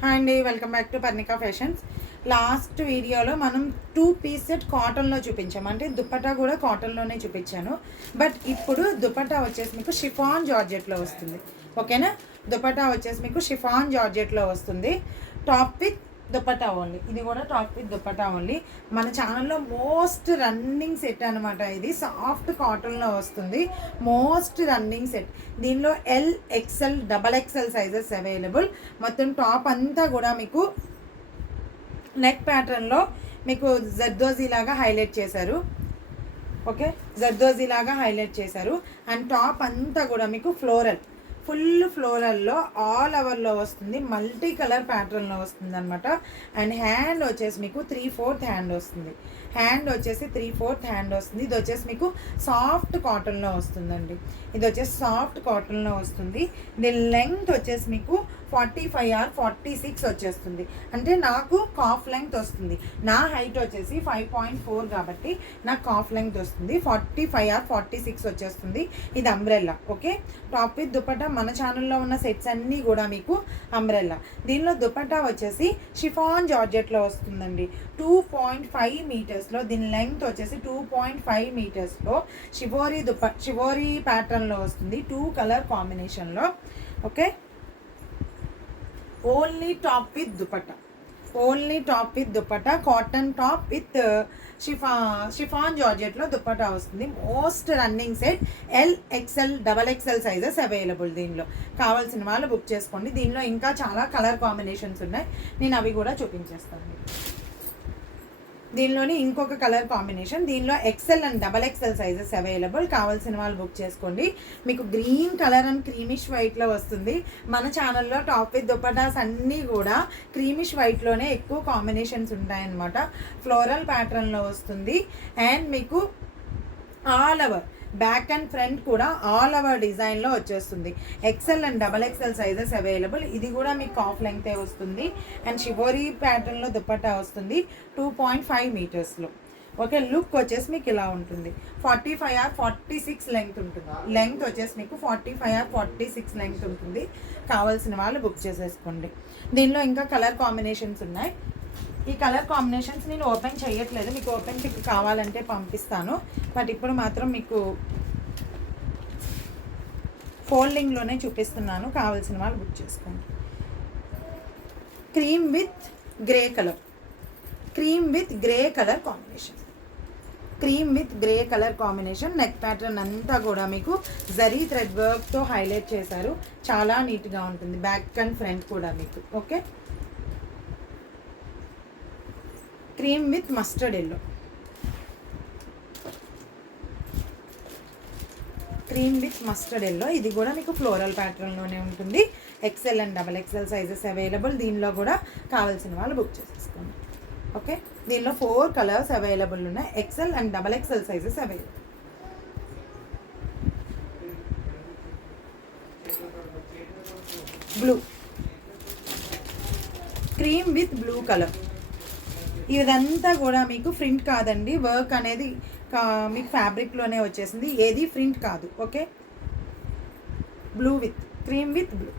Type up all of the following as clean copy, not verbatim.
Hi అండి, welcome back to Parnika fashions. Last వీడియోలో మనం 2 పీస్ సెట్ కాటన్లో చూపించాము, అంటే దుపట్టా కూడా కాటన్లోనే చూపించాను. బట్ ఇప్పుడు దుపట్టా వచ్చేసి మీకు షిఫాన్ జార్జెట్లో వస్తుంది. ఓకేనా, దుపట్టా వచ్చేసి మీకు షిఫాన్ జార్జెట్లో వస్తుంది. Top with dupatta only. ఇది కూడా టాప్ విత్ దుపట్టా ఓన్లీ. మన ఛానల్లో మోస్ట్ రన్నింగ్ సెట్ అనమాట. ఇది సాఫ్ట్ కాటన్లో వస్తుంది, మోస్ట్ రన్నింగ్ సెట్. దీనిలో L, XL, XXL sizes available. మొత్తం టాప్ అంతా కూడా మీకు నెక్ ప్యాటర్న్లో మీకు జర్దోజీ లాగా హైలైట్ చేశారు. ఓకే, జర్దోజీ లాగా హైలైట్ చేశారు. అండ్ టాప్ అంతా కూడా మీకు ఫుల్ ఫ్లోరల్లో ఆల్ ఓవర్లో వస్తుంది. మల్టీ కలర్ ప్యాటర్న్లో వస్తుంది అనమాట. అండ్ హ్యాండ్ వచ్చేసి మీకు 3/4 హ్యాండ్ వస్తుంది. ఇది వచ్చేసి మీకు సాఫ్ట్ కాటన్లో వస్తుందండి. ఇది వచ్చేసి సాఫ్ట్ కాటన్లో వస్తుంది. దీని లెంగ్త్ వచ్చేసి మీకు 45 or 46 వచ్చేస్తుంది. అంటే నాకు కాఫ్ లెంగ్త్ వస్తుంది. నా హైట్ వచ్చేసి 5.4 కాబట్టి నాకు కాఫ్ లెంగ్త్ వస్తుంది. 45 or 46 వచ్చేస్తుంది. ఇది umbrella. Okay, top with dupatta. మన ఛానల్లో ఉన్న సెట్స్ అన్నీ కూడా మీకు అంబ్రెల్లా. దీనిలో దుపట్టా వచ్చేసి షిఫాన్ జార్జెట్లో వస్తుందండి. 2.5 మీటర్స్లో దీని లెంగ్త్ వచ్చేసి 2.5 మీటర్స్లో షివోరీ ప్యాటర్న్లో వస్తుంది. 2 కలర్ కాంబినేషన్లో. Okay, only top with dupatta. Cotton top with chiffon జార్జెట్లో దుపట్టా వస్తుంది. Most running set. L, XL, XXL sizes available. దీనిలో కావాల్సిన వాళ్ళు బుక్ చేసుకోండి. దీనిలో ఇంకా చాలా కలర్ కాంబినేషన్స్ ఉన్నాయి, నేను అవి కూడా చూపించేస్తాను. దీనిలోని ఇంకొక కలర్ కాంబినేషన్. దీనిలో XL and XXL sizes available. కావాల్సిన వాళ్ళు బుక్ చేసుకోండి. మీకు గ్రీన్ కలర్ అండ్ క్రీమిష్ వైట్లో వస్తుంది. మన ఛానల్లో టాప్ విత్ దుపటాస్ అన్నీ కూడా క్రీమిష్ వైట్లోనే ఎక్కువ కాంబినేషన్స్ ఉంటాయన్నమాట. ఫ్లోరల్ ప్యాటర్న్లో వస్తుంది. అండ్ మీకు all over back and front కూడా ఆల్ ఓవర్ డిజైన్లో వచ్చేస్తుంది. XL and XXL sizes available. ఇది కూడా మీకు కాఫ్ లెంగ్తే వస్తుంది. అండ్ షివోరీ ప్యాటర్న్లో దుపట్టా వస్తుంది 2.5 మీటర్స్లో. ఓకే, లుక్ వచ్చేసి మీకు ఇలా ఉంటుంది. 45 or 46 లెంగ్త్ ఉంటుంది. లెంగ్త్ వచ్చేసి మీకు 45 or 46 లెంగ్త్ ఉంటుంది. కావాల్సిన వాళ్ళు బుక్ చేసేసుకోండి. దీనిలో ఇంకా కలర్ కాంబినేషన్స్ ఉన్నాయి. ఈ కలర్ కాంబినేషన్స్ నేను ఓపెన్ చేయట్లేదు, మీకు ఓపెన్ పిక్ కావాలంటే పంపిస్తాను. బట్ ఇప్పుడు మాత్రం మీకు ఫోల్డింగ్లోనే చూపిస్తున్నాను. కావాల్సిన వాళ్ళు బుక్ చేసుకోండి. Cream with grey combination. Neck pattern అంతా కూడా మీకు జరీ థ్రెడ్ వర్క్తో హైలైట్ చేశారు. చాలా నీట్గా ఉంటుంది. బ్యాక్ అండ్ ఫ్రంట్ కూడా మీకు. Okay, cream with mustard yellow. ఇది కూడా మీకు ఫ్లోరల్ ప్యాటర్న్లోనే ఉంటుంది. XL and XXL sizes available. దీనిలో కూడా కావాల్సిన వాళ్ళు బుక్ చేసేసుకోండి. ఓకే, దీనిలో 4 కలర్స్ అవైలబుల్ ఉన్నాయి. XL and XXL sizes available. Blue, cream with blue colour. ఇదంతా కూడా మీకు ప్రింట్ కాదండి, వర్క్ అనేది మీకు ఫ్యాబ్రిక్లోనే వచ్చేసింది. ఏది ప్రింట్ కాదు. Okay, cream with blue.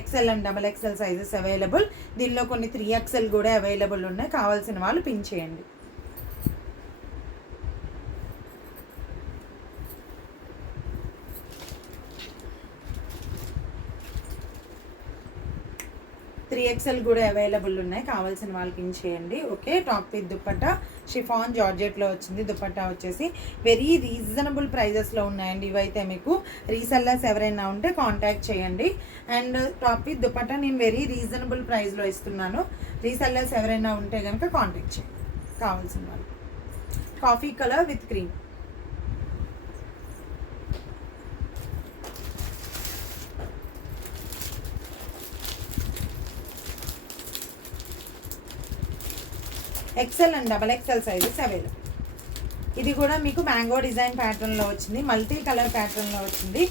XL and XXL sizes available. దీనిలో కొన్ని 3XL కూడా అవైలబుల్ ఉన్నాయి. కావాల్సిన వాళ్ళు పిన్ చేయండి. XL కూడా అవైలబుల్ ఉన్నాయి. కావాల్సిన వాళ్ళు పిన్ చేయండి. Okay, top with dupatta chiffon జార్జెట్లో వచ్చింది. దుపట్టా వచ్చేసి వెరీ రీజనబుల్ ప్రైజెస్లో ఉన్నాయండి. ఇవైతే మీకు రీసెల్లర్స్ ఎవరైనా ఉంటే కాంటాక్ట్ చేయండి. అండ్ టాప్ విత్ దుపట్టా నేను వెరీ రీజనబుల్ ప్రైస్లో ఇస్తున్నాను. రీసెల్లర్స్ ఎవరైనా ఉంటే కనుక కాంటాక్ట్ చేయండి. కావాల్సిన వాళ్ళు. Coffee colour with cream. XL and XXL sizes available. ఇది కూడా మీకు మ్యాంగో డిజైన్ ప్యాటర్న్లో వచ్చింది. మల్టీ కలర్ ప్యాటర్న్లో వచ్చింది.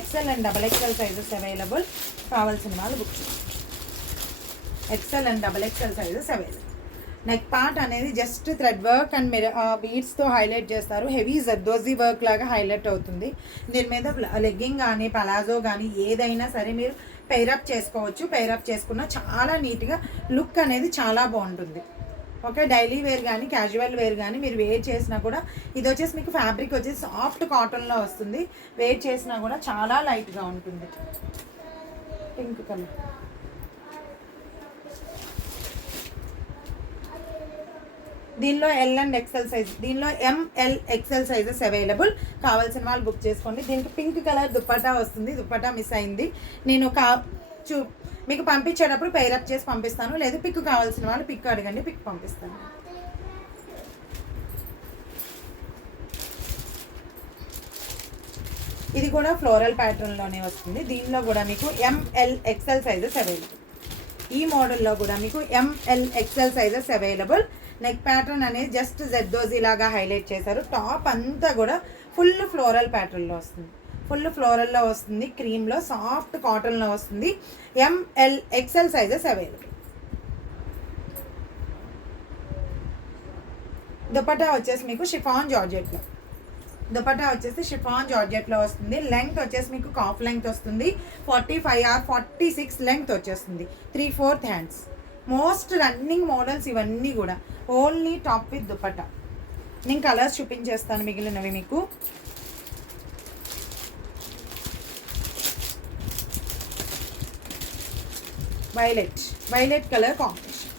XL and XXL sizes available. కావాల్సిన వాళ్ళు బుక్ చేయండి. XL and XXL sizes available. Neck part అనేది జస్ట్ థ్రెడ్ వర్క్ అండ్ బీడ్స్తో హైలైట్ చేస్తారు. హెవీ జర్దోజీ వర్క్ లాగా హైలైట్ అవుతుంది. దీని మీద లెగ్గింగ్ కానీ పలాజో కానీ ఏదైనా సరే మీరు పెయిరప్ చేసుకోవచ్చు. పెయిరప్ చేసుకున్న చాలా నీట్గా లుక్ అనేది చాలా బాగుంటుంది. ఓకే, డైలీ వేర్ కానీ క్యాజువల్ వేర్ కానీ మీరు వేర్ చేసినా కూడా, ఇది వచ్చేసి మీకు ఫ్యాబ్రిక్ వచ్చేసి సాఫ్ట్ కాటన్లో వస్తుంది. వేర్ చేసినా కూడా చాలా లైట్గా ఉంటుంది. పింక్ కలర్, దీనిలో ఎల్ అండ్ ఎక్సెల్ సైజ్, దీనిలో ఎంఎల్ ఎక్సెల్ సైజెస్ అవైలబుల్. కావాల్సిన వాళ్ళు బుక్ చేసుకోండి. దీనికి పింక్ కలర్ దుప్పటా వస్తుంది. దుప్పటా మిస్ అయింది, నేను మీకు పంపించేటప్పుడు పెయిరప్ చేసి పంపిస్తాను. లేదు పిక్ కావాల్సిన వాళ్ళు పిక్ అడగండి, పిక్ పంపిస్తాను. ఇది కూడా ఫ్లోరల్ ప్యాటర్న్లోనే వస్తుంది. దీనిలో కూడా మీకు ఎంఎల్ ఎక్సెల్ సైజెస్ అవైలబుల్. ఈ మోడల్లో కూడా మీకు M L XL sizes available. Neck pattern అనేది జస్ట్ జెడ్డోజీ లాగా హైలైట్ చేశారు. టాప్ అంతా కూడా ఫుల్ ఫ్లోరల్ ప్యాటర్న్లో వస్తుంది. ఫుల్ ఫ్లోరల్లో వస్తుంది, క్రీమ్లో సాఫ్ట్ కాటన్లో వస్తుంది. M L XL sizes available. Dupatta వచ్చేసి మీకు షిఫాన్ జార్జెట్లో, దుపట్టా వచ్చేసి షిఫాన్ జార్జెట్లో వస్తుంది. లెంగ్త్ వచ్చేసి మీకు కాఫ్ లెంగ్త్ వస్తుంది. 45 or 46 లెంగ్త్ వచ్చేస్తుంది. 3/4 హ్యాండ్స్. మోస్ట్ రన్నింగ్ మోడల్స్ ఇవన్నీ కూడా. Only top with dupatta. నేను కలర్స్ చూపించేస్తాను మిగిలినవి మీకు. Violet colour combination,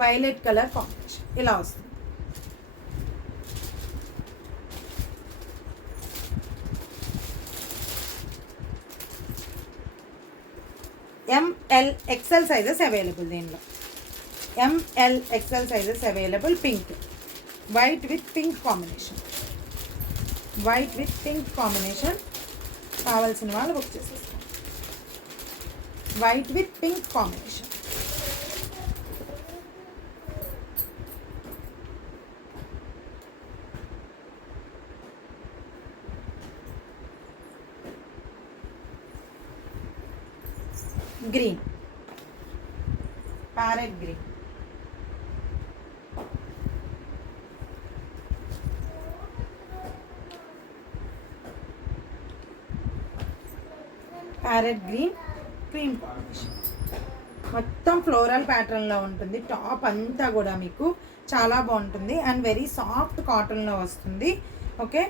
violet colour combination ఇలా వస్తుంది. M L XL sizes available. దీనిలో M L XL sizes available. Pink, white with pink combination, white with pink combination. కావాల్సిన వాళ్ళు బుక్ చేసేస్తారు. White with pink combination. Green, parrot green. Parrot green cream combination. మొత్తం floral ప్యాటర్న్లో ఉంటుంది. Top అంతా కూడా మీకు చాలా బాగుంటుంది అండ్ వెరీ సాఫ్ట్ కాటన్లో వస్తుంది. ఓకే,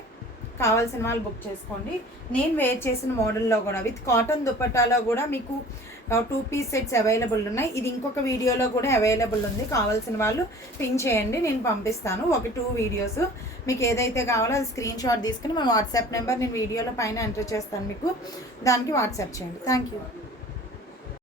కావాల్సిన వాళ్ళు బుక్ చేసుకోండి. నేను వేర్ చేసిన మోడల్లో కూడా విత్ కాటన్ దుపట్టాలో కూడా మీకు 2 పీస్ సెట్స్ అవైలబుల్ ఉన్నాయి. ఇది ఇంకొక వీడియోలో కూడా అవైలబుల్ ఉంది. కావాల్సిన వాళ్ళు పిన్ చేయండి, నేను పంపిస్తాను. 2 వీడియోస్ మీకు ఏదైతే కావాలో అది స్క్రీన్ షాట్ తీసుకుని మన వాట్సాప్ నెంబర్ నేను వీడియోలో పైన ఎంటర్ చేస్తాను, మీకు దానికి వాట్సాప్ చేయండి. Thank you.